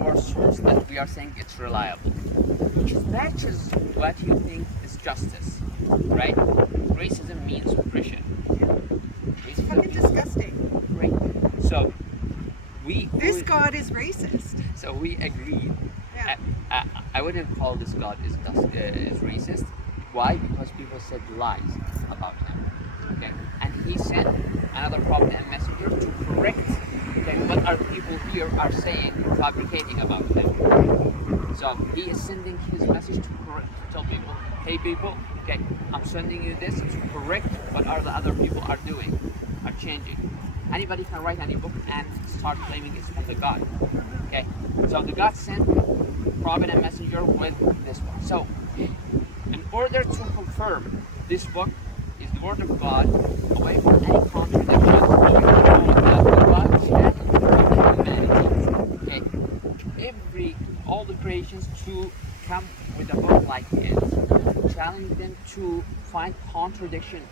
our source that we are saying it's reliable. It matches what you think is justice, right? Racism means oppression. It's fucking disgusting. Right. So This God is racist. So we agreed. Yeah. I wouldn't call this God is racist. Why? Because people said lies about him. Okay, and he sent another prophet and messenger to correct, okay, what our people here are saying, fabricating about him. So he is sending his message to correct, to tell people, hey people, okay, I'm sending you this to correct what are the other people are doing, are changing. Anybody can write any book and start claiming it's from the God. Okay, so the God sent prophet and messenger with this one. So, in order to confirm this book is the word of God, away from any contradictions, away from all of that, God said to humanity, okay, all the creations to come with a book like it, challenge them to find contradiction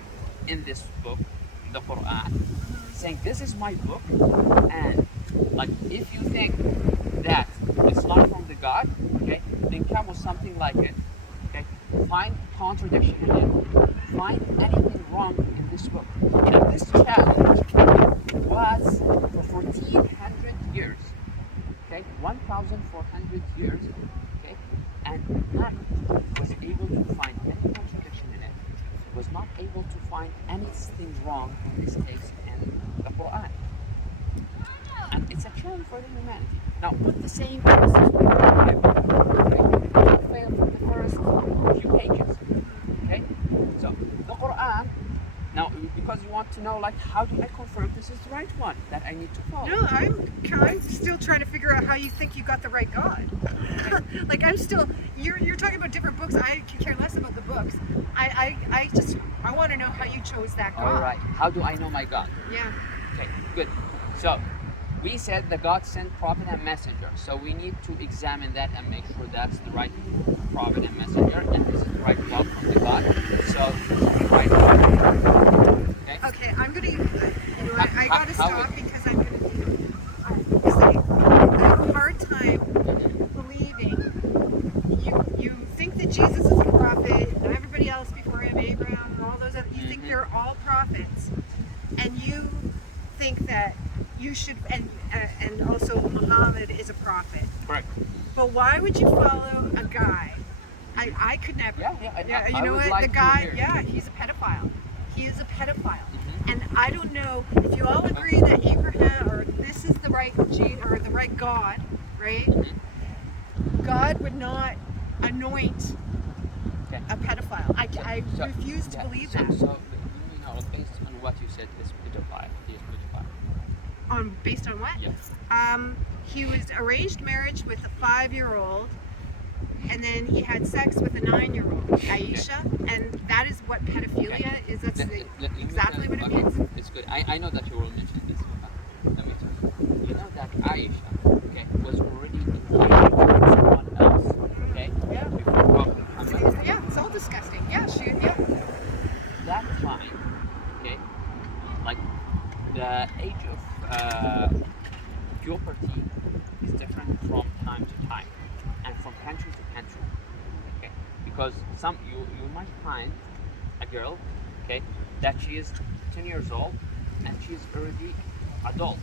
in this book, the Quran, saying this is my book, and like if you think that it's not from the God, okay, then come with something like it. Okay, find contradiction in it. Find anything wrong in this book. And this challenge was for 1400 years. Okay, 1400 years. Okay, and none was able to find any contradiction in it. Was not able to find anything wrong in this case in the Quran. And it's a challenge for the humanity. Now, put the same process with the Bible. Fail from the first few pages. Okay? So, the Quran, now, because you want to know, like, how do I confirm this is the right one that I need to follow? No, I'm still trying to figure out how you think you got the right God. Like I'm still, you're talking about different books. I can care less about the books. I want to know how you chose that God. All right. How do I know my God? Yeah. Okay, good. So, we said the God sent prophet and messenger. So we need to examine that and make sure that's the right prophet and messenger, and this is the right God from the God. So this is the right God. Okay. Okay, I'm gonna. You know what? I gotta stop because I'm gonna. I have a hard time believing you think that Jesus is a prophet and everybody else before him, Abraham, and all those other. You think they're all prophets, and you think that you should, and also Muhammad is a prophet. Correct. But why would you follow a guy? I could never. Yeah. You know what? Like the guy, he's a pedophile. He is a pedophile. And I don't know if you all agree that Abraham, or this is the right or the right God, right? God would not anoint a pedophile. I refuse to believe that. So, you know, based on what you said, he is pedophile. Based on what? Yes. He was arranged marriage with a 5-year-old, and then he had sex with a 9-year-old, Aisha, and that is what pedophilia is. That's exactly what it means. It's good. I know that you will mention this. Let me tell you. You know that Aisha, was already engaged to someone else, Yeah. before Prophet Muhammad. Yeah, it's all disgusting. Yeah. That time, like the age of puberty is different from time to time and from country to country. Okay, because you might find a girl, that she is 10 years old and she is already adult.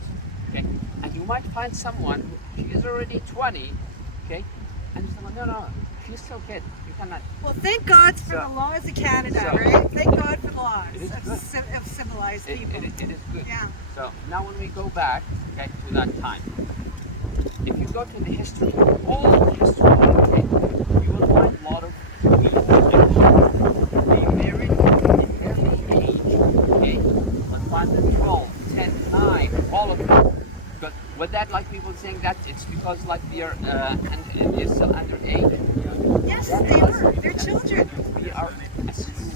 Okay, and you might find someone she is already 20. Okay, and someone no, she's still kid. You cannot. Well, thank God for the laws of Canada, right? Thank God for the laws of civilized people. It is good. Yeah. So now when we go back, to that time, if you go to the history, all the history, you will find a lot of people they married in early age, but find them 12, 10, 9, all of them. But with that, like people saying that it's because like they are and they're still underage. Yes, they are. They're children. We are assuming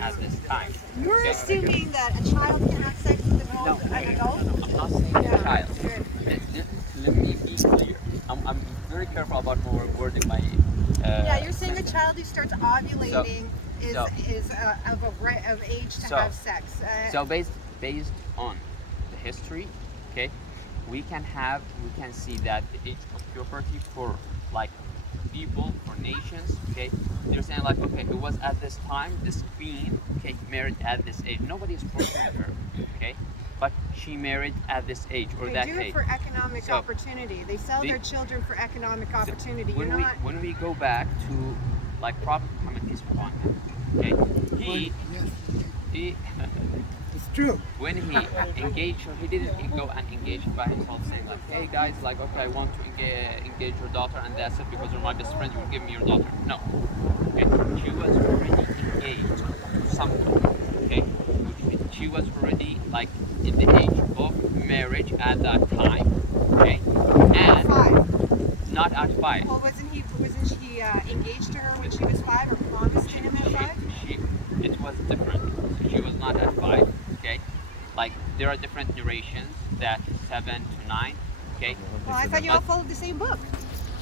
at this time. You're assuming that a child can have sex with an adult? I'm not saying a child. Let me be clear. I'm very careful about more wording my. You're saying a child who starts ovulating is of age to have sex. So based on the history, we can see that the age of puberty for like people, for nations, okay, they're saying like, okay, it was at this time, this queen, okay, married at this age. Nobody's forcing her, okay, but she married at this age or They that do it age. for economic So, opportunity. They sell the- their children for economic opportunity. When You're not. when we go back to like Prophet Muhammad, peace be upon him, okay, he It's true. when he engaged her, he didn't go and engage by himself saying like, hey guys, like, okay, I want to engage your daughter and that's it because you're my best friend, you will give me your daughter. No. Okay. She was already engaged to someone. Okay. She was already like in the age of marriage at that time. Okay. And 5. not at 5. Well, wasn't she engaged to her when she was 5 or promised to him at 5? It was different. She was not at 5. Okay. Like there are different narrations that 7 to 9. Okay. Well, I thought you all followed the same book.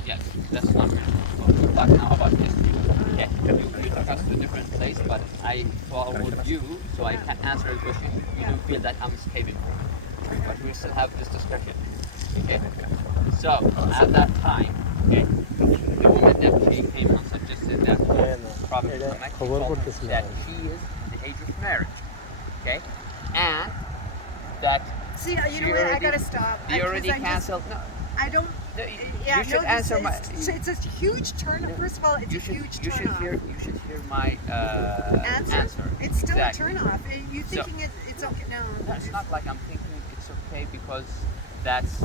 Yes, that's not really what we talk now about history. Okay, you took us to a different place, but I followed you so I can answer the question. You don't feel that I'm escaping from it. But we still have this discussion. Okay, so at that time, okay, the woman that she came and suggested that Prophet Muhammad told her that she is in the age of marriage. Okay, and that See, you she know what? I already- gotta stop. they already I just- canceled. No, I don't. no, Yeah, you should no, answer my. it's a huge turn. First of all, it's You a should, huge you turn should off. hear my answer. It's still Exactly. a turn off. You So- thinking it's okay? No. It's not like I'm thinking it's okay because that's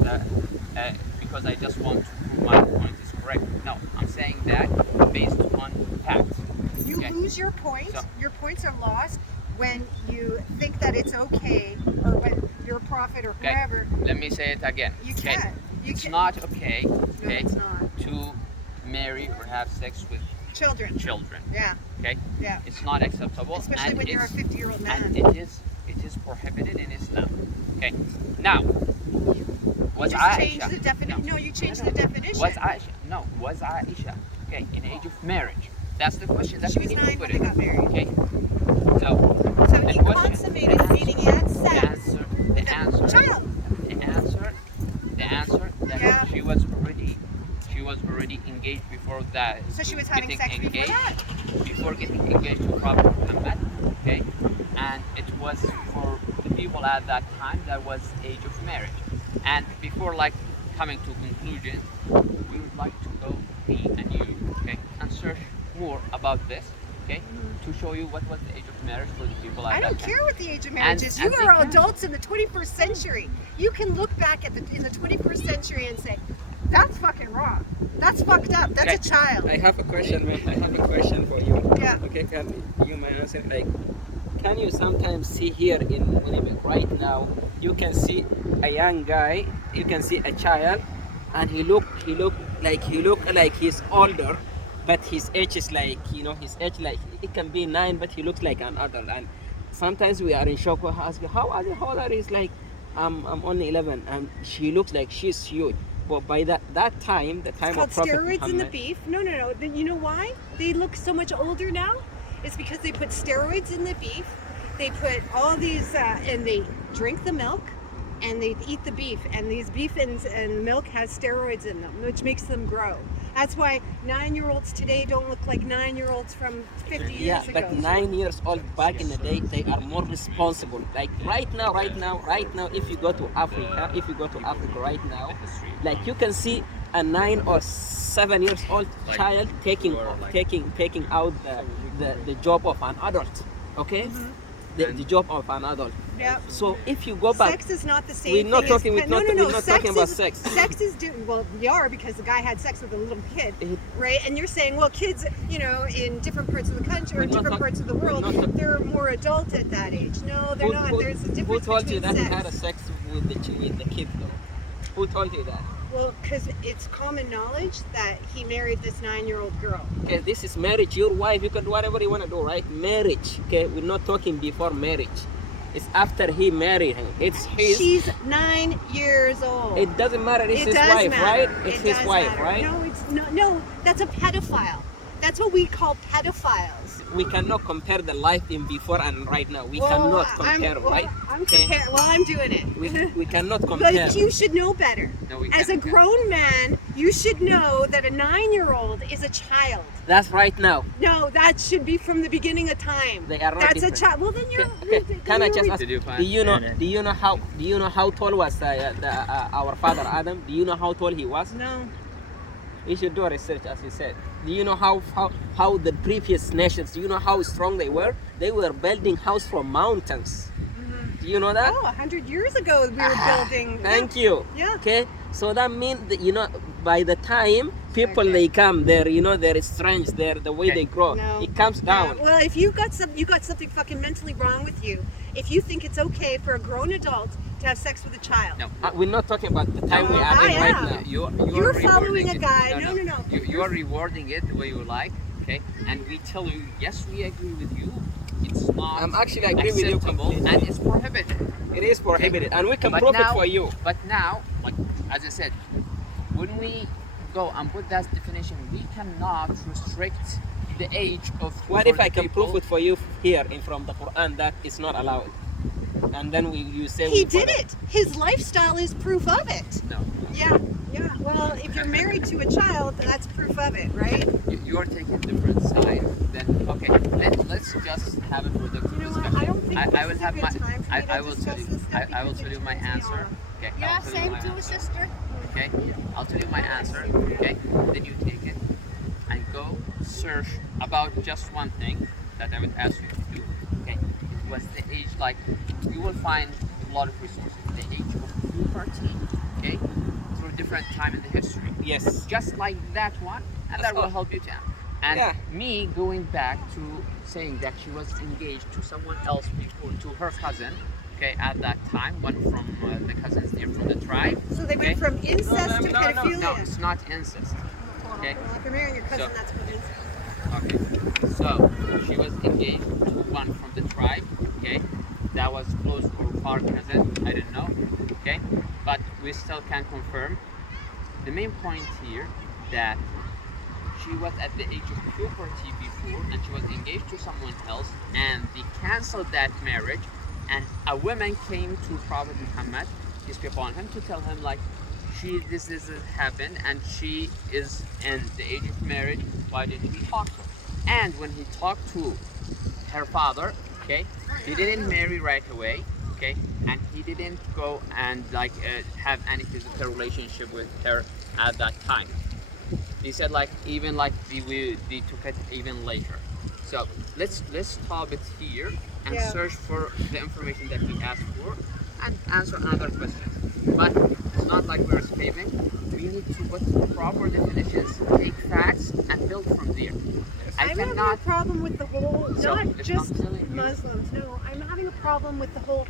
because I just want to prove my point is correct. No, I'm saying that based on facts. You Okay. lose your point. So- Your points are lost when you think that it's okay, or when you're a prophet or Okay. whoever. Let me say it again. You Okay. can't. You It's can't. not okay. No, Okay. it's not. To marry or have sex with Children. children. Yeah. Okay. Yeah. It's not acceptable. Especially and when you're a it's- 50-year-old man. And it is prohibited in Islam. Okay. Now, was you just Aisha? changed the definition. No, you changed the definition. Was Aisha? No, was Aisha? Okay, in the age of marriage. That's the question. That's She we was need to 9 put when they got married. Okay. So So the he question, consummated, the answer- meaning he had the sex. answer, Child. the answer that Yeah. she was already engaged before that. So she was having getting sex before engaged, that. before getting engaged to Prophet Muhammad. Okay, and it was for the people at that time that was age of marriage. And before like coming to conclusion, we would like to go me and you, okay, and search more about this, okay, to show you what was the age of marriage for the people at I that don't time. care what the age of marriage is. You and they are can. adults in the 21st century. You can look back at in the 21st century and say, that's fucking wrong. That's fucked up. That's a child. I have a question, man. I have a question for you. Yeah. Okay, can you might answer? Like, can you sometimes see here in Winnipeg right now? You can see a young guy. You can see a child, and he look like he's older, but his age is like his age like it can be 9, but he looks like an adult. And sometimes we are in shock. We ask, how old are you? He's like, I'm only 11, and she looks like she's huge. But by that time, the time It's called of Prophet steroids in the Muhammad, beef. No. You know why they look so much older now? It's because they put steroids in the beef. They put all these, and they drink the milk, and they eat the beef. And these beef and milk has steroids in them, which makes them grow. That's why 9-year-olds today don't look like 9-year-olds from 50 years yeah, ago. but 9 years old back in the day, they are more responsible. Like right now, if you go to Africa, right now, like you can see a 9 or 7 years old child taking out the job of an adult. Okay, the job of an adult. Yep. So if you go back, Sex is not the same we're not thing as talking- we're not- we're not talking about sex. Sex is well, we are because the guy had sex with a little kid, It- right? And you're saying, well, kids, in different parts of the country or We're not different talk- parts of the we're world, not talk- they're more adult at that age. No, they're not. There's a who difference told between you that sex. he had a sex with the kid though? Who told you that? Well, because it's common knowledge that he married this 9-year-old girl. Okay, this is marriage. Your wife, you can do whatever you want to do, right? Marriage. Okay, we're not talking before marriage. It's after he married her. It's his. She's 9 years old. It doesn't matter. It's It his does wife, matter. right? It It's his does wife, matter. right? No, it's no. That's a pedophile. That's what we call pedophiles. We cannot compare the life in before and right now. We cannot compare, right? I'm doing it. We cannot compare. But you should know better. No, we As a can't compare. grown man, you should know that a 9-year-old is a child. That's right now. No, that should be from the beginning of time. They are not That's different. a child. Well, then you're. Okay, can I just ask? Did you find- Do you know how tall was our father Adam? Do you know how tall he was? No. You should do a research, as you said. Do you know how the previous nations? Do you know how strong they were? They were building house from mountains. Do you know that? Oh, 100 years ago we were building. Thank you. Yeah. Okay, so that means that by the time people Okay. they come there, their strength, the way they grow, No. it comes down. Yeah, well, if you got something fucking mentally wrong with you, if you think it's okay for a grown adult to have sex with a child. No. We're not talking about the time we No, are in I right am. now. You're rewarding following a it. guy. No. You are rewarding it the way you like, okay? And we tell you, yes, we agree with you. It's not I'm actually agree with you acceptable completely. and it's prohibited. It is prohibited, and we can But prove it now- for you. But now, like as I said, when we go and put that definition, we cannot restrict the age of. What if I can people. prove it for you here from the Quran that it's not allowed? And then you say He we did follow. it. His lifestyle is proof of it. No, Yeah. Well, if you're married to a child, that's proof of it, right? you are taking different side. Then okay, let's just have a productive You know what? discussion. I don't think I this will is a have good my. time for me to I will tell discuss you. this stuff I will because tell you it my turns me answer. on. Okay. Yeah, I'll tell you same my too, answer. sister. Okay, I'll tell you my answer. Okay, then you take it and go search about just one thing that I would ask you to do. Okay, it was the age, like you will find a lot of resources. The age of puberty. Okay, through different time in the history. Yes. Just like that one, and that will help you to. And Yeah. me going back to saying that she was engaged to someone else before, to her cousin. Okay, at that time, one from the cousins there from the tribe. So they went Okay. from incest to No, pedophilia. No, it's not incest. Okay. Well, if you're marrying your cousin, So- that's what incest is. Okay. So she was engaged to one from the tribe. Okay. That was close or far cousin. I don't know. Okay. But we still can confirm. The main point here that she was at the age of puberty before, and she was engaged to someone else, and they canceled that marriage. And a woman came to Prophet Muhammad, peace be upon him, to tell him like, this has happened, and she is in the age of marriage. Why didn't he talk to her? And when he talked to her father, okay, he didn't marry right away, okay, and he didn't go and have any physical relationship with her at that time. He said like even like they took it even later. So let's stop it here and Yeah. search for the information that we asked for and answer another questions. But it's not like we're escaping. We need to put proper definitions, take facts, and build from there. I I'm having a cannot. problem with the whole, So, not if just I'm telling you- Muslims. No, I'm having a problem with the whole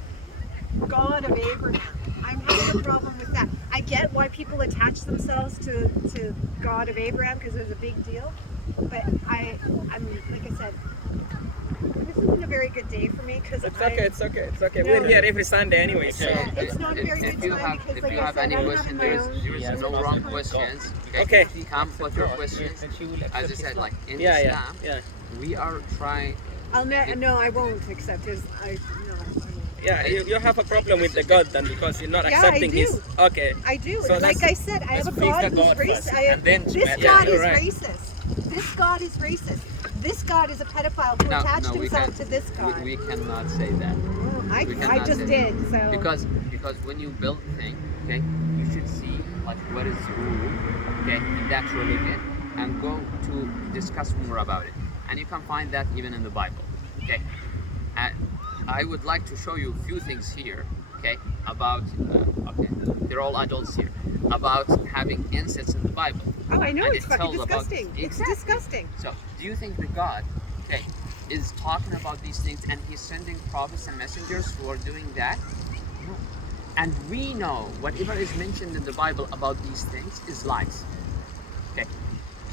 God of Abraham. I'm having a problem with that. I get why people attach themselves to God of Abraham because it was a big deal, but I'm like I said, this isn't a very good day for me because It's okay. It's okay. No. We're here every Sunday anyway. So. Yeah, it's not a very If good you time have, because, if like you I have said, any I'm question, having there my is, own. there is Yeah, no no wrong problem. questions. Okay. Come put your questions. And she will As I accept said, Islam. like in Yeah, Islam, yeah. we are trying. No, I won't accept his. I won't. Yeah, you have a problem with the God then because you're not Yeah, I accepting his. do. Okay. I do. So Like let's- I said, I have a let's fix God the who's God racist. first, I have, and then this yeah, God you're is right. racist. This God is racist. This God is a pedophile who No, attached no, we himself can't. to this God. We cannot say that. I we I cannot just say did. So Because when you build a thing, okay, you should see like what is the rule, okay, in that religion, and go to discuss more about it. And you can find that even in the Bible, okay. And I would like to show you a few things here, okay, about okay, they're all adults here, about having incest in the Bible. oh, I know And it's it fucking tells about- disgusting. It's Exactly. disgusting. So, do you think the God, okay, is talking about these things and he's sending prophets and messengers who are doing that? No. And we know whatever is mentioned in the Bible about these things is lies. Okay,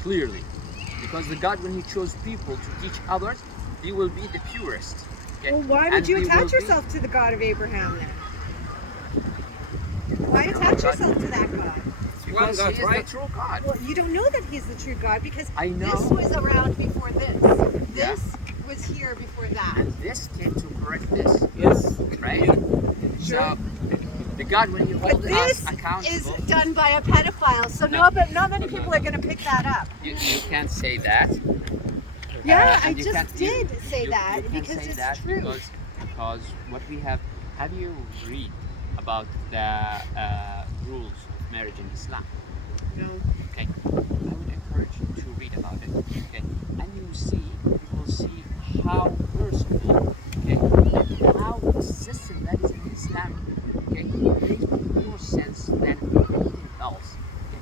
clearly. Because the God, when he chose people to teach others, he will be the purest. Okay? Well, why And would you he will attach be- yourself to the God of Abraham then? Why attach yourself to that God? one Because God, he is right? the true God. Well, you don't know that he's the true God because I know. this was around before this. Yeah. This was here before that. And this came to correct this, Yes. right? Yeah. So the God, when you But hold this us accountable, is done by a pedophile, so No. not many people are going to pick that up. you can't say that. Yeah, I and you just can't- did say you that can because say it's that true. because what we have you read about the rules of marriage in Islam? No. Okay, I would encourage you to read about it. Okay, and you will see how merciful, okay, and how the system that is in Islam, okay, makes more sense than anything else. Okay,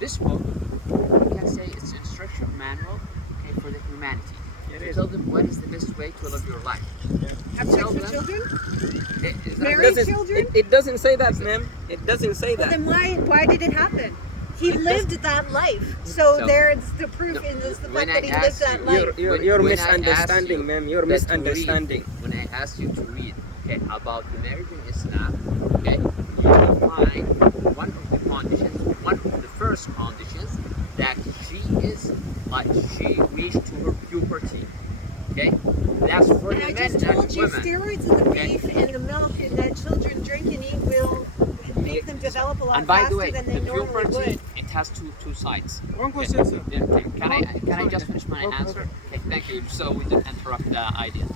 this book, you can say it's instruction manual, okay, for the humanity. It To is. tell them what is the best way to live your life. Have Tell sex with them- children? Is that Married good? children? It doesn't say that, ma'am. It doesn't say Well, that. then why did it happen? He It lived that life. So, So- there's the proof No, in this, the when fact that I he lived asked that you- life. You're When I misunderstanding, asked you ma'am. You're that to misunderstanding. When I asked you to read, okay, about the marriage in Islam, okay, you will find one of the conditions, one of the first conditions, that she reached to her puberty. Okay, that's for And the I men just told and you women. steroids in the Okay. beef and the milk that children drink and eat will make them develop a lot And by faster the way, than the they normally puberty, would. it has two sides. One Okay. question, sir. Yeah, can I just finish my Okay, answer? Okay, thank you. So we didn't interrupt the idea.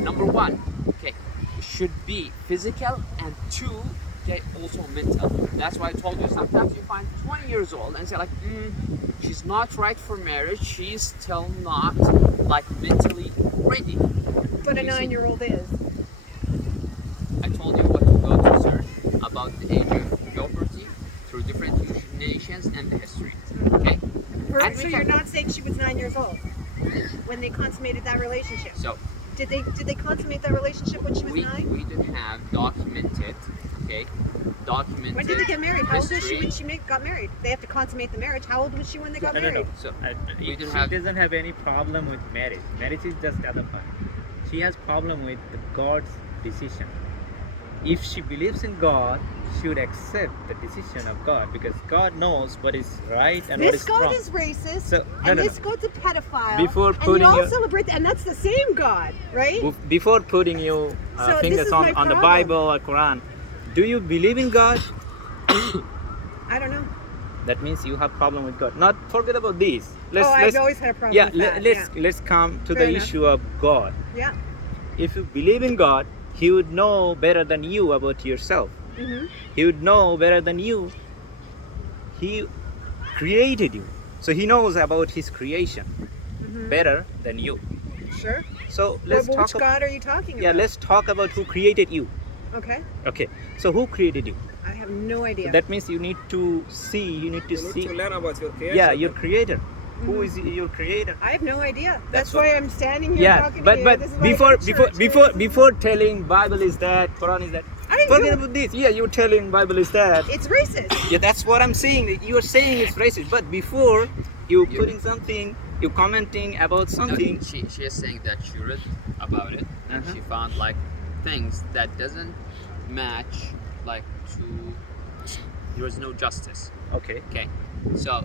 Number one, okay, should be physical, and two, okay, also mental. That's why I told you sometimes you find 20 years old and say like, she's not right for marriage. She's still not like mentally ready. But a You see- 9-year-old is. I told you what to go to search about the age of puberty through different nations and the history. Okay, And we So you're can- not saying she was 9 years old when they consummated that relationship. so Did they consummate that relationship when she was we 9? we didn't have documented, okay, documented. When did they get married? How old was she history. when she got married? They have to consummate the marriage. How old was she when they got No, no, married? no. So we She didn't have. doesn't have any problem with marriage. Marriage is just the other part. She has problem with God's decision. If she believes in God, she would accept the decision of God because God knows what is right and what This is God wrong. is racist, So, no, and no, this no. God's a pedophile. Before and putting you all your- celebrate, and that's the same God, right? Before putting your So this fingers is on my the problem. Bible or Quran, do you believe in God? I don't know. That means you have problem with God. Not forget about this. I've always had a problem yeah, with that. let's come to Fair the enough. issue of God. Yeah. If you believe in God, He would know better than you about yourself. Mm-hmm. He would know better than you. He created you, so He knows about His creation Mm-hmm. better than you. Sure. So let's Well, talk. which God are you talking about? Yeah, let's talk about who created you. Okay. Okay, so who created you? I have no idea. That means you need to see. You need to You need see. to learn about your creation. Yeah, your creator. Who Mhm. is your creator? I have no idea. That's That's why I'm standing here Yeah, talking but to you. but This is why I before go to before church. before before telling Bible is that, Quran is that. I didn't Forget do about this. Yeah, you're telling Bible is that. It's racist. Yeah, that's what I'm saying. You're saying it's racist, but before you You- putting something, you commenting about No, something. she is saying that she read about it and Uh-huh. she found like things that doesn't match like to. There is no justice. Okay. Okay, so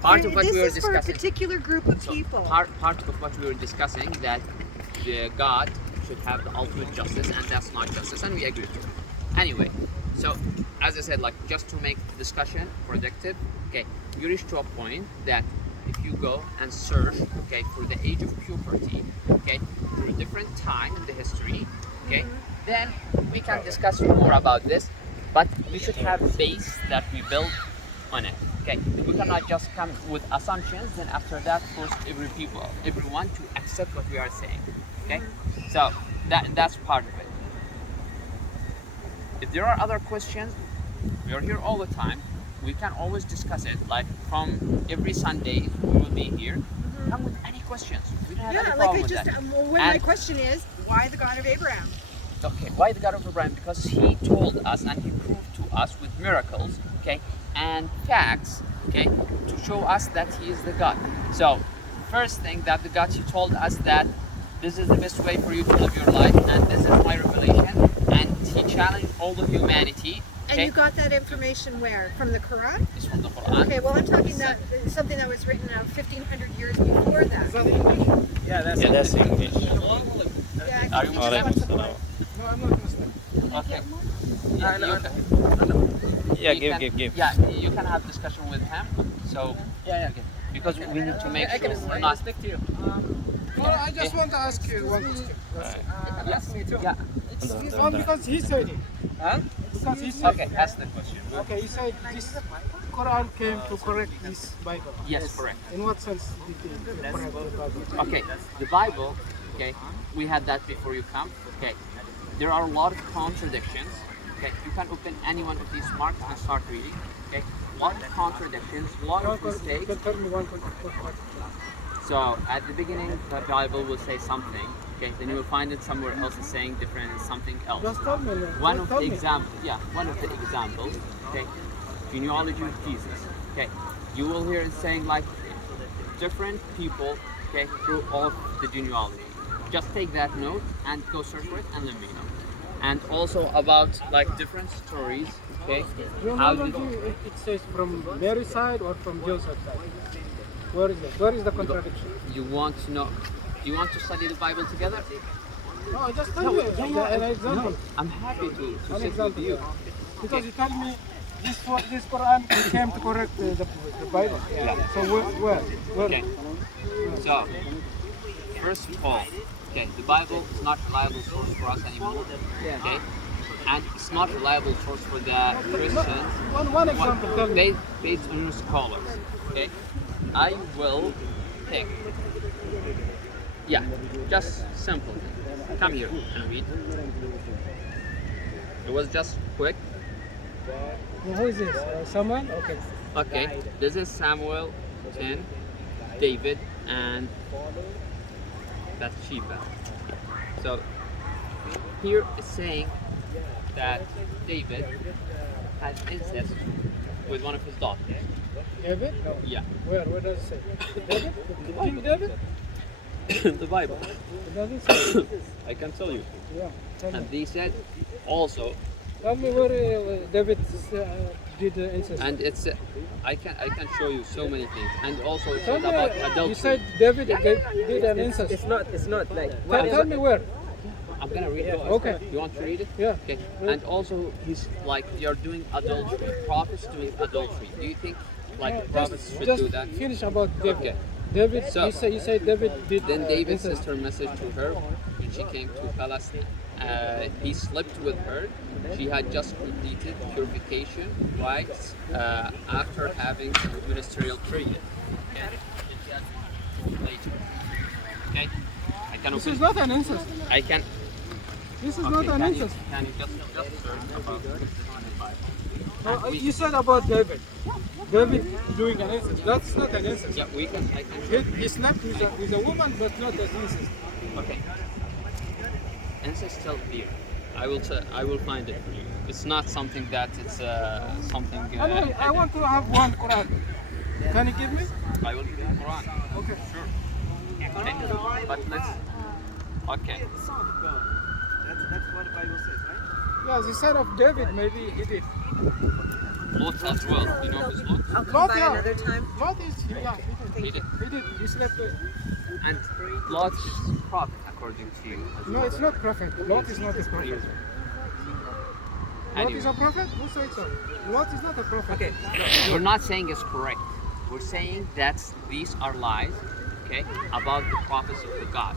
part of what this we were is for a discussing. particular group of So people. part of what we were discussing that the God should have the ultimate justice, and that's not justice, and we agree to it. Anyway, so as I said, like just to make the discussion productive, okay, you reach to a point that if you go and search, okay, for the age of puberty, okay, through different time in the history, okay, then we can discuss more about this, but we should have a base that we build on it. Okay, we cannot just come with assumptions and after that force everyone to accept what we are saying. Okay, so that's part of it. If there are other questions, we are here all the time. We can always discuss it. Like from every Sunday, we will be here. Come with any questions. We don't have any Yeah, problem like I with just. that. Well, my And- question is, why the God of Abraham? Okay, why the God of Abraham? Because he told us and he proved to us with miracles, okay, and facts, okay, to show us that he is the God. So, first thing that the God, he told us that this is the best way for you to live your life, and this is my revelation, and he challenged all of humanity, And Okay. you got that information where? From the Quran? It's from the Quran. Okay, well I'm talking that something that was written 1,500 years before that. Is that English? Yeah, that's Yeah, that's English. Yeah, I Are think you you just Muslim? want some more. No, I'm not Muslim. Okay. I know. Yeah, We can- give. Yeah, you can have discussion with him. So Yeah, okay. Because we need to make I sure can we're not. stick to you. Well, I just want to ask you one question. That's it. Yes, me too. Yeah. Well, because he said it. Huh? Because he said Okay, ask the question. Okay, he said this Quran came to correct this Bible. Yes, correct. In what sense did he correct the Bible? Okay, the Bible, okay, we had that before you come. Okay, there are a lot of contradictions. Okay, you can open any one of these marks and start reading. Okay, a lot of contradictions, a lot of You mistakes. can tell me one contradiction. So at the beginning, the Bible will say something. Okay, then you will find it somewhere else is saying different something else. Just tell me. One just of tell the me. examples, yeah, one of the examples, okay, genealogy of Jesus, okay, you will hear it saying like different people, okay, through all of the genealogy. Just take that note and go search for it and let me know. And also about like different stories, okay, how did Genealogy, it says from Mary's side or from Joseph's side? Where is it? Where is the contradiction? you want to know, you want to study the Bible together? No, just tell me an example. I'm happy to An sit with example. you. Because you tell me this Quran came to correct the Bible. So where? Okay. So, first of all, okay, the Bible is not a reliable source for us anymore. Okay? And it's not a reliable source for the Christians. One example, tell me. Based on your scholars. Okay? I will pick. Yeah, just simple. Come here and read. It was just quick. Who is this? Someone? Okay. Okay, this is Samuel 10, David, and Bathsheba. So here it's saying that David had incest with one of his daughters. David? No. Yeah, Where does it say? David? King David? the Bible. It doesn't say. I can tell you. Yeah. Tell me. And they said also, Tell me where David did incest. and it's I can show you so many things. And also it Tell said me, about you adultery. said David did an incest. It's not like. Tell me where. I'm gonna read it. Okay. You want to read it? Yeah. Okay. And also, he's like, you're doing adultery. Prophets doing adultery. Do you think like prophets should Just do that? finish about David. Okay. David, So- you say David did Then David incest. sent her message to her when she came to Palestine. He slept with her. She had just completed purification rites after having ministerial training. Okay. I can This open. is not an incest. I can. This is Okay, not an can you, incest. can you just search about this on the Bible? You said about David. David doing an incest. That's not an incest. Yeah, we can. I can. He slept with a woman, but not an incest. Okay. Incest still here. I will find it for you. It's not something that it's something. Anyway, I want to have one Quran. Can you give me? I will give you the Quran. Okay. Sure. Okay. But let's. Okay. That's what the Bible says, right? Yeah, the son of David, maybe he did. Lot as well. You know who's Lot? I'll come Lot, by yeah. another time. Lot is, yeah, He did. he did. He slept with. And Lot is prophet according to you. As No, well. it's not prophet. Lot is not a prophet. Lot Anyway, is a prophet? Who said so? Lot is not a prophet. Okay. we're not saying it's correct. We're saying that these are lies, okay, about the prophets of the God.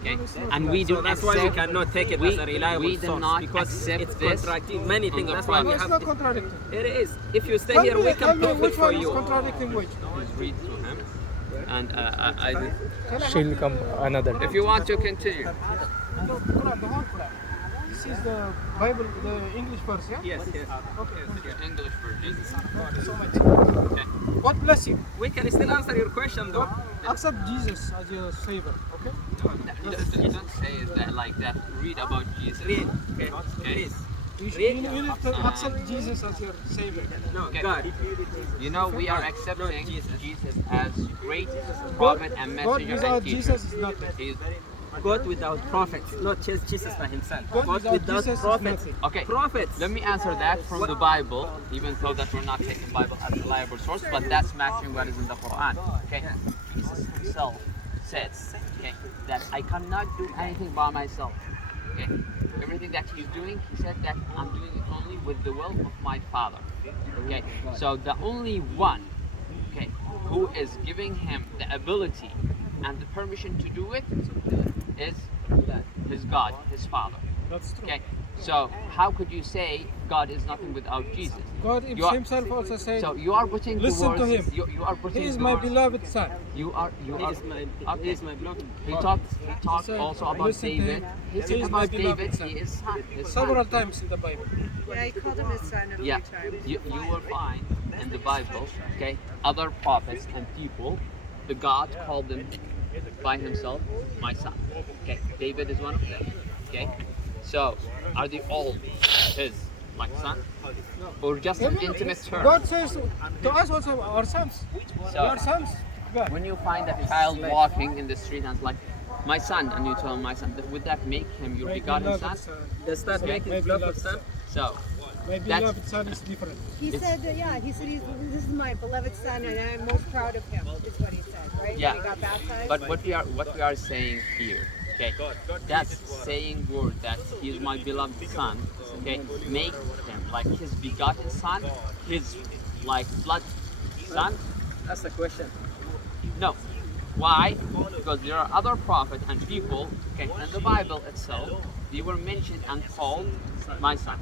Okay? And we do So that's accept, why we cannot take it as a reliable we do source not because accept it's this contradicting many from things. the That's why No, we it's have not to. contradicting. It is. If you stay Tell here, me, we tell can me prove it which for one is you. contradicting which. Please read to him. And She'll come another if you want to continue. The Quran, the whole Quran. This is the Bible, the English verse, yeah? Yes, yes. English version. Thank you so much. Okay. God bless you. We can still answer your question though. Accept Jesus as your savior, okay? You don't say it that like that. Read about Jesus. Read. Okay. Okay. Please. You need to accept Jesus as your savior. No, Okay. God. You know we are accepting Jesus as great prophet and God messenger without and teacher. Jesus is nothing. He's God without prophets, not just Jesus by himself. God God without without Jesus is prophets. nothing. Okay. Prophets. Let me answer that from the Bible, even though that we're not taking Bible as a reliable source, but that's matching what is in the Quran. Okay. Jesus himself says, okay, that I cannot do anything by myself. Okay. Everything that he's doing, he said that I'm doing it only with the will of my Father. Okay. So the only one, okay, who is giving him the ability and the permission to do it is his God, his Father. That's true. Okay, so how could you say God is nothing without Jesus? God You are- himself also said, So you are putting the Listen words. to him. You are putting he is the my words. beloved son. You are. He is my, Okay. he is my beloved. He talked said, also about listen to David. him. He He said is my about beloved David. son. He is son. His Several son. times in the Bible. Yeah, he called him his son a few Yeah, times. you will find in the Bible, okay, other prophets and people, the God called them by himself, my son. Okay, David is one of them. Okay, so are they all his like son, or just an intimate term? God says to us also, our sons. So- We are sons. God. When you find a child walking in the street and it's like, my son, and you tell him my son, would that make him your My begotten beloved son? son. Does that make My his beloved beloved son? So, My That's- beloved son is different. He said, this is my beloved son, and I'm most proud of him. Is what he said, right? Yeah. When he got baptized. but what we are saying here, okay, that saying word that he is my beloved son, okay, make him like his begotten son, his like blood son. That's the question. No. Why? Because there are other prophets and people, okay, in the Bible itself, they were mentioned and called my son.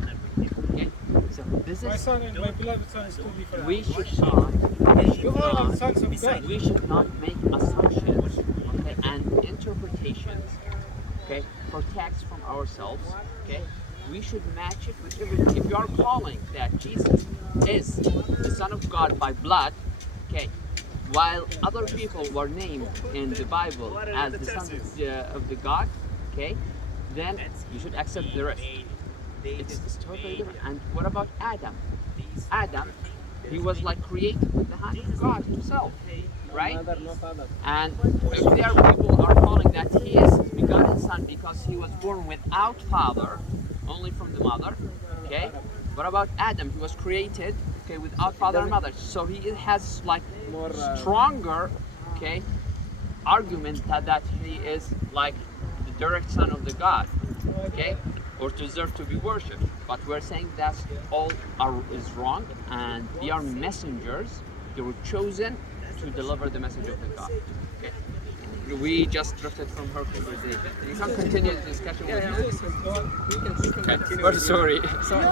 Okay? So this My is, son and my beloved son is two different. we should not, You all are sons of God. we should not make assumptions, okay, and interpretations, okay, for text from ourselves, okay? We should match it with everything. If you are calling that Jesus is the Son of God by blood, okay, while other people were named in the Bible as the sons of the God, okay, then you should accept the rest. It's totally different. And what about Adam? Adam, he was like created with the hand of God himself, right? Mother, no father. And if there are people who are calling that he is his begotten son because he was born without father, only from the mother, okay? What about Adam? He was created, okay, without father and mother. So he has like More, stronger, okay, argument that he is like the direct son of the God, okay, or deserve to be worshipped. But we're saying that is wrong, and they are messengers. They were chosen to deliver the message of the God. Okay. We just drifted from her conversation. You can continue the discussion with her. Okay. Oh, sorry,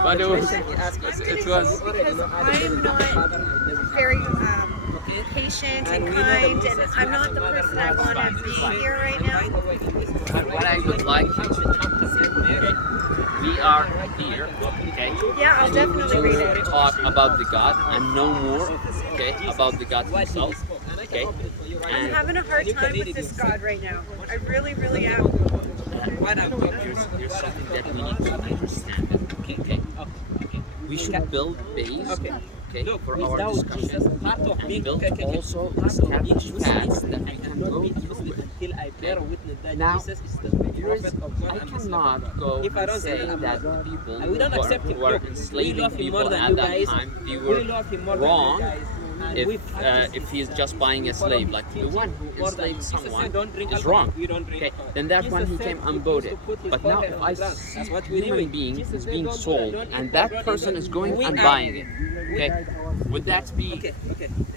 but it was. It was. Because I am not very patient and kind, and I'm not the person I want to be here right now. What I would like you to do, we are here, okay? Yeah, I'll definitely read To it. talk about the God and know more, okay, about the God himself, okay? I'm And having a hard time with this God right now. I really, really am. there's something that we need to understand. Okay. We should build base, okay, for our discussion, and build also established facts that we can go through with. Until I bear witness that Now, Jesus is the There is, prophet of God I and Muslim. cannot go If I don't and say say I'm that not- the people we don't accept him. who are Look, we enslaving love him more people than at you that guys. time, they We were love him more than wrong you guys. And we practice if he is his, just buying a follow slave. his Like the teaching one who more than enslaves Jesus someone said, don't drink is alcohol. wrong. We don't drink Okay, alcohol. then that one he Jesus came said unboated. to put his But now forehead if on I the ground. see That's what a we're human doing. being Jesus is said, being don't do sold, don't and eat that bread person either. is going We and are- buying it, okay, would that be Okay.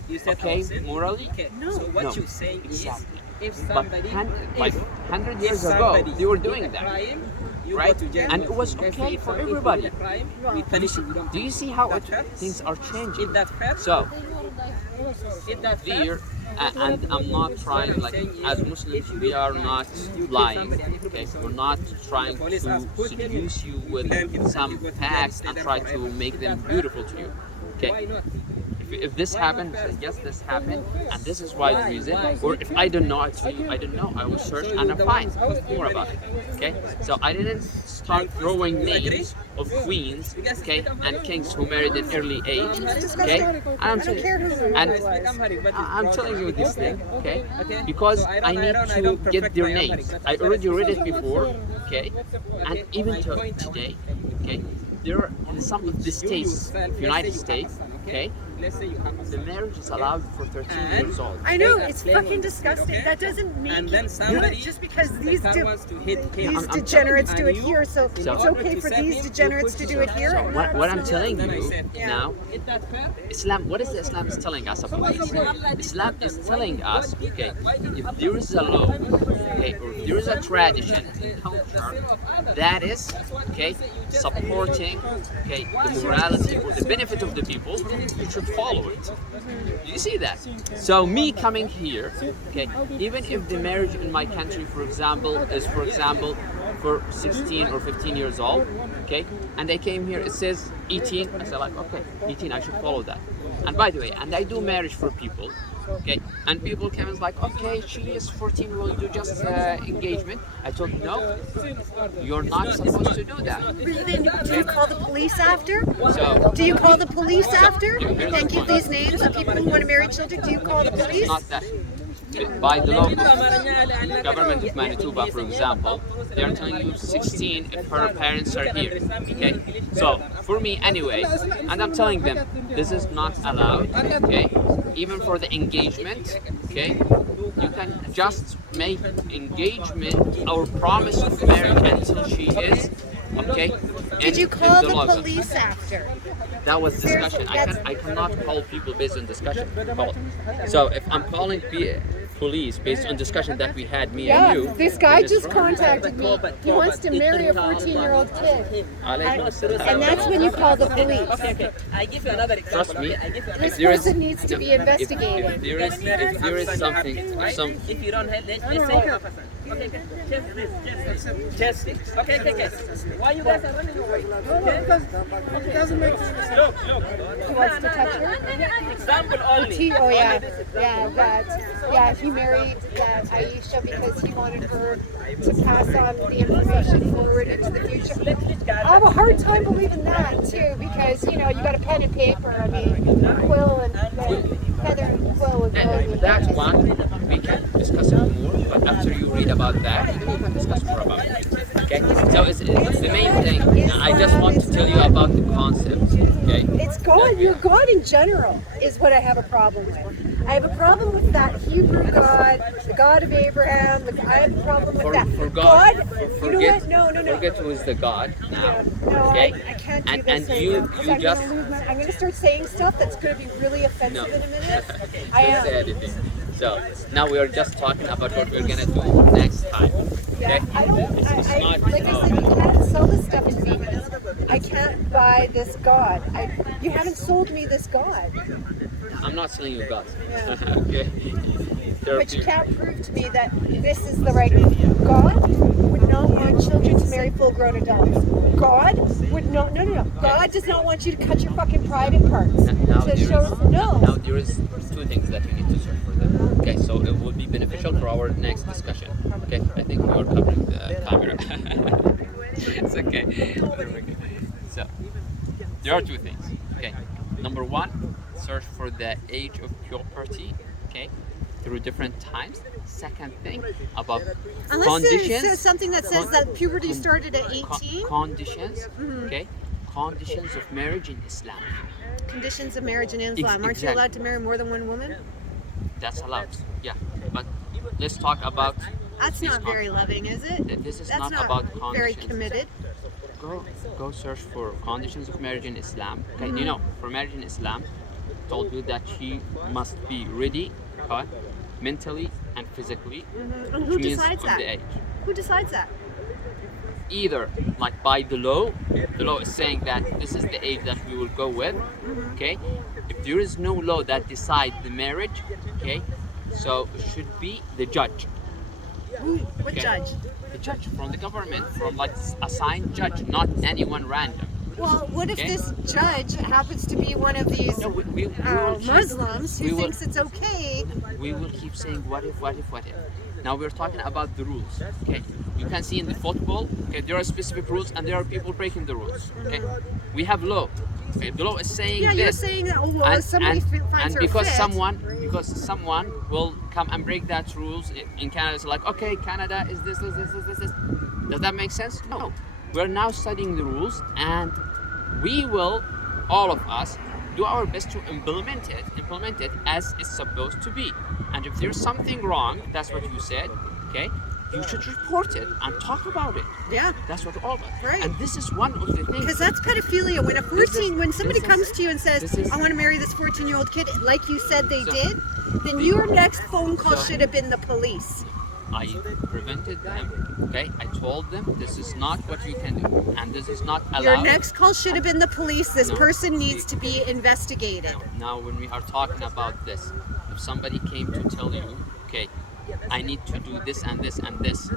You said okay our sin. morally? Okay. No. So what No. you're saying Exactly. is, if But somebody, like if 100 if years ago, somebody they were did doing a that. crime, you right? go to jail. And it was If okay if for if you everybody. did a crime, we punish you. We don't Do you punish see how That fair? things are changing? Is that fair? So Is that fair? here, and I'm not trying, like, as Muslims, we are not lying, okay? We're not trying to seduce you with some facts and try to make them beautiful to you, Why okay? not? if this happened, say, yes, this happened, and this is why the reason. Or if I don't know, I tell you I don't know. I will search and I'll find more about it. Okay, so I didn't start throwing names of queens, okay, and kings who married at early age. Okay, I'm I don't care who and it was. I'm telling you this thing, okay, because I need to get their names. I already read it before, okay, and even till today, okay, there are in some of the states, United States, okay, the marriage is allowed for 13 years old. I know, it's fucking disgusting. That doesn't make And then it somebody- good just because these wants to hit him. these I'm- degenerates do it and here, so it's okay for these degenerates to do it here. What I'm telling you Yeah. now, Islam, what is the Islam is telling us about this? Islam is telling us, okay, if there is a law, okay, or if there is a tradition and culture that is, okay, supporting, okay, the morality or the benefit of the people, you should follow it. You see that? So me coming here, okay, even if the marriage in my country, for example, is for 16 or 15 years old, okay, and I came here, it says 18, I said like, okay, 18, I should follow that. And by the way, and I do marriage for people, okay, and people come and like, okay, she is 14, will do just engagement. I told them, no, you're not supposed to do that. Then do you call the police after? So Do you call the police after here's and the give these names of people who want to marry children? Do you call the police? it's not that. By the law, the government of Manitoba, for example, they are telling you 16 if her parents are here. Okay, so for me anyway, and I'm telling them this is not allowed. Okay, even for the engagement. Okay, you can just make engagement or promise of marriage until she is. Okay. Did you call the police after? That was discussion. I cannot call people based on discussion. So if I'm calling police based on discussion that we had, me and you. this guy then it's just wrong. contacted me. He wants to marry a 14-year-old kid. Alaykum assalam. And that's when you call the police. I give you another example. Trust me. This there is- person needs to be investigated. If there is something, If you don't have, let's say, okay, chest this. Okay, why you guys are running away? It doesn't make sense. Look. He wants to touch her. Example only. He married Aisha because he wanted her to pass on the information forward into the future. I have a hard time believing that too, because you got a pen and paper. I mean, quill and feather and quill would go. and that one we can discuss it more. But after you read about that, we can discuss more about it. Okay. So it's the main thing. I just want to tell you about the concept. Okay. It's God. Your God in general is what I have a problem with. I have a problem with that Hebrew God, the God of Abraham. I have a problem with that. For God, you know what? No. Forget who is the God now. No, Okay. I can't do And- this and right you- now, 'cause you I'm just- gonna lose I'm going to start saying stuff that's going to be really offensive No. in a minute. Don't I am. say anything. So now we are just talking about what we're gonna do next time. Okay? I don't. It's I, not. like I said, you can't sell this stuff in Phoenix. I can't buy this God. You haven't sold me this God, I'm not selling you God. Yeah. Okay. There are but you people- can't prove to me that this is the right. God would not want children to marry full-grown adults. God would not. No. God does not want you to cut your fucking private parts Now to there is- show. Now No. there is two things that you need to search for them. Okay, so it will be beneficial for our next discussion. Okay, I think you're covering the camera. It's okay. So there are two things. Okay, number one, search for the age of puberty. Okay, through different times. Second thing about Unless conditions. it says something that says that puberty started at 18. Conditions. Okay, conditions of marriage in Islam. Conditions of marriage in Islam. Aren't you Exactly. allowed to marry more than one woman? That's allowed. Yeah, but let's talk about. That's these not very loving, is it? This is That's not about very conditions. committed. Go search for conditions of marriage in Islam. Okay, you know, for marriage in Islam, told you that she must be ready, okay, mentally and physically. And who Which means decides of that? the age. Who decides that? Either like by the law is saying that this is the age that we will go with. Okay, if there is no law that decides the marriage, okay, so it should be the judge. What Okay. judge? The judge from the government, from like assigned judge, not anyone random. Well, what if Okay. this judge happens to be one of these No, we will keep- Muslims we who will- thinks it's okay? we will keep saying what if, what if, what if. Now we're talking about the rules. Okay, you can see in the football. Okay, there are specific rules, and there are people breaking the rules. Okay, we have law. Okay, the law is saying Yeah, this. you're saying that, oh, well, if somebody finds and her because fit, someone will come and break that rules in Canada. It's like, okay, Canada is this. Does that make sense? No. We're now studying the rules, and we will, all of us, do our best to implement it as it's supposed to be. And if there's something wrong, that's what you said. Okay, you should report it and talk about it. yeah, That's what all of us. Right. And this is one of the things. because that's pedophilia. When a 14, when somebody this is- comes to you and says, this is- "I want to marry this 14-year-old kid," like you said they So- did, then your next phone call So- should have been the police. I prevented them. Okay, I told them this is not what you can do, and this is not allowed. Your next call should have been the police. This No. person needs to be investigated. Now, when we are talking about this, if somebody came to tell you, okay, I need to do this and this and this,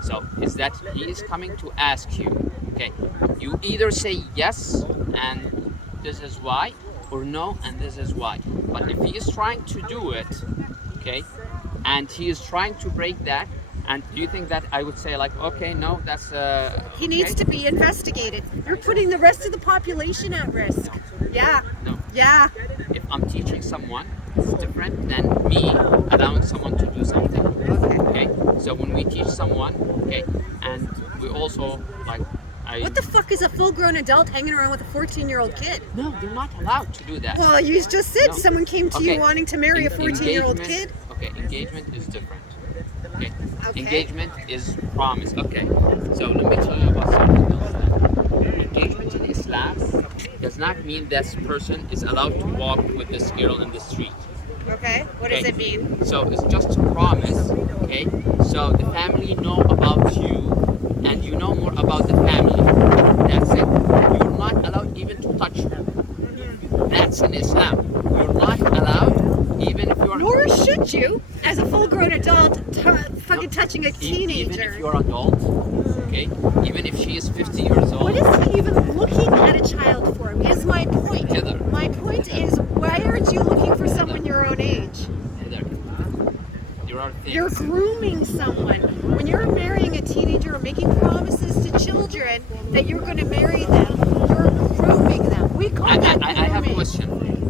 so is that he is coming to ask you, okay, you either say yes and this is why, or no and this is why. But if he is trying to do it, okay, and he is trying to break that, and do you think that I would say like, okay, no, that's He needs to be investigated. You're putting the rest of the population at risk. Yeah, no. yeah. If I'm teaching someone, it's different than me allowing someone to do something. Okay. So when we teach someone, okay, and we also like, What the fuck is a full-grown adult hanging around with a 14-year-old kid? No, they're not allowed to do that. Well, you just said No. someone came to Okay. you wanting to marry a En- 14-year-old engagement- kid. Okay, engagement is different. Okay. Okay. Engagement is promise. Okay. So let me tell you about something else then. Engagement in Islam does not mean this person is allowed to walk with this girl in the street. Okay. What does Okay. it mean? So it's just a promise, okay? So the family know about you, and you know more about the family. That's it. You're not allowed even to touch her. That's in Islam. You're not allowed, even if you're Nor should you, as a full-grown adult, fucking touching a even if teenager. you're adult, okay? Even if she is 50 years old. What is he even looking at a child for? Is my point. Heather. My point is, why aren't you looking for someone your own age? Heather, there are things. You're grooming someone. When you're marrying a teenager or making promises to children that you're going to marry them, you're grooming them. We call that I have a grooming. question.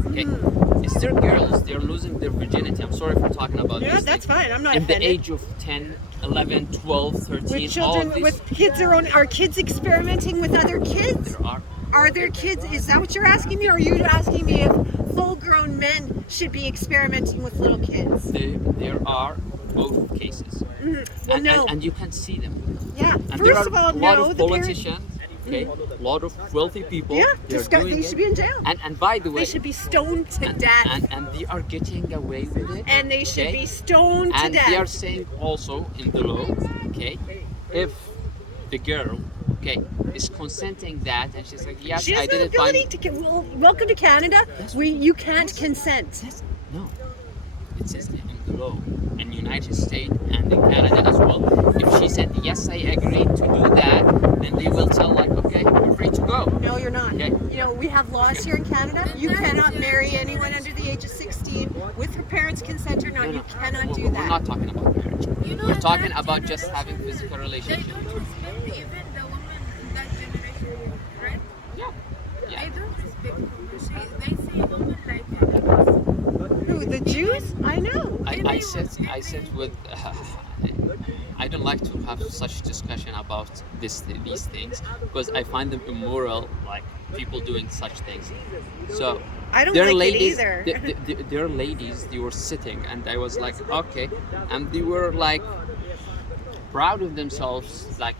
Okay. Is there girls, they're losing their virginity? I'm sorry for talking about Yeah, this. that's fine. I'm not In the offended. age of 10, 11, 12, 13, With all children, of these, with kids are kids experimenting with other kids? there are. Are there kids? Is that what you're asking me? Or are you asking me if full-grown men should be experimenting with little kids? There are both cases. Well, and, no. and you can see them. Yeah. And there First are of all, a lot no. of The parents, politicians, okay, a lot of wealthy people. yeah, they're doing they it. should be in jail. And by the way, They should be stoned to and, death. and they are getting away with it. And they should okay? be stoned to And death. they are saying also in the law, okay, if the girl, okay, is consenting that, and she's like, yes, She I has no didn't ability find. to. Well, welcome to Canada. You can't consent. No, it says in the law in United States and in Canada as well. If she said yes, I agreed to do that, then they will tell like, okay, you're free to go. No, you're not. Okay. You know, we have laws here in Canada. You cannot marry anyone under the age of 16 with her parents' consent or not. No, You no, cannot we're- do We're that. not talking about marriage. You know, We're in talking that about just generation, having physical They relationship. don't respect even the woman in that generation, right? Yeah. Yeah. They don't respect women. They see women like animals. Who, the Jews? I know. I sit with. I don't like to have such discussion about these things because I find them immoral. Like people doing such things. So I don't there are like ladies. it either. There are ladies. They were sitting, and I was like, okay, and they were like proud of themselves, like